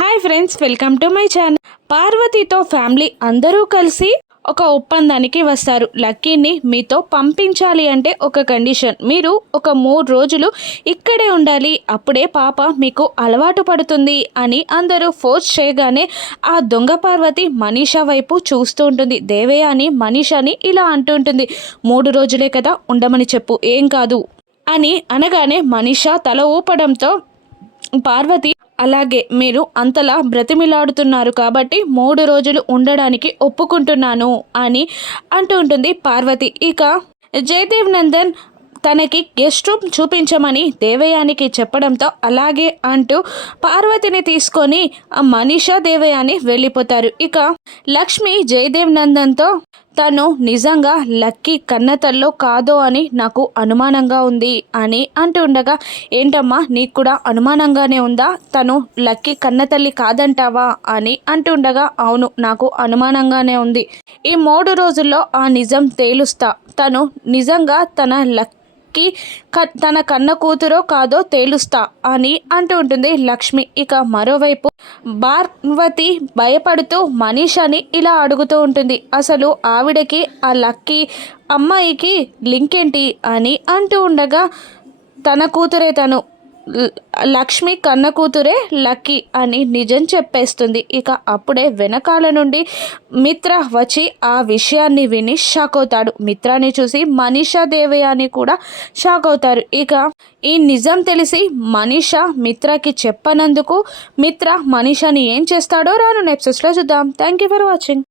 Hi friends, welcome to my channel. పార్వతితో family అందరూ కలిసి ఒక ఒప్పందానికి వస్తారు. లక్కీని మీతో పంపించాలి అంటే ఒక కండిషన్, మీరు ఒక 3 రోజులు ఇక్కడే ఉండాలి, అప్పుడే పాప మీకు అలవాటు పడుతుంది అని అందరూ ఫోర్స్ చేయగానే ఆ దొంగ పార్వతి మనీషా వైపు చూస్తూ ఉంటుంది. దేవయాని మనీషాని ఇలా అంటుంటుంది, 3 రోజులే కదా, ఉండమని చెప్పు, ఏం కాదు అని అనగానే మనీషా తల ఊపడంతో పార్వతి, అలాగే మీరు అంతలా బ్రతిమిలాడుతున్నారు కాబట్టి 3 రోజులు ఉండడానికి ఒప్పుకుంటున్నాను అని అంటూ ఉంటుంది పార్వతి. ఇక జయదేవ్ నందన్ తనకి గెస్ట్ రూమ్ చూపించమని దేవయానికి చెప్పడంతో అలాగే అంటూ పార్వతిని తీసుకొని మనీషా దేవయాని వెళ్ళిపోతారు. ఇక లక్ష్మి జయదేవ్ నందన్తో తను నిజంగా లక్కీ కన్నతల్లో కాదో అని నాకు అనుమానంగా ఉంది అని అంటూ ఉండగా, ఏంటమ్మా నీకు కూడా అనుమానంగానే ఉందా, తను లక్కీ కన్నతల్లి కాదంటావా అని అంటూ ఉండగా, అవును నాకు అనుమానంగానే ఉంది, ఈ 3 రోజుల్లో ఆ నిజం తేలుస్తా, తను నిజంగా తన కన్న కూతురో కాదో తేలుస్తా అని అంటూ ఉంటుంది లక్ష్మి. ఇక మరోవైపు పార్వతి భయపడుతూ మనీషాని ఇలా అడుగుతూ ఉంటుంది, అసలు ఆవిడకి ఆ లక్కీ అమ్మాయికి లింక్ ఏంటి అని అంటూ ఉండగా, తన కూతురే తను, లక్ష్మి కన్న కూతురే లక్కీ అని నిజం చెప్పేస్తుంది. ఇక అప్పుడే వెనకాల నుండి మిత్ర వచ్చి ఆ విషయాన్ని విని షాక్ అవుతాడు. మిత్రాని చూసి మనీషా దేవయాని కూడా షాక్ అవుతారు. ఇక ఈ నిజం తెలిసి మనీషా మిత్రకి చెప్పనందుకు మిత్ర మనీషాని ఏం చేస్తాడో రాను ఎపిసోడ్స్లో చూద్దాం. Thank you for watching.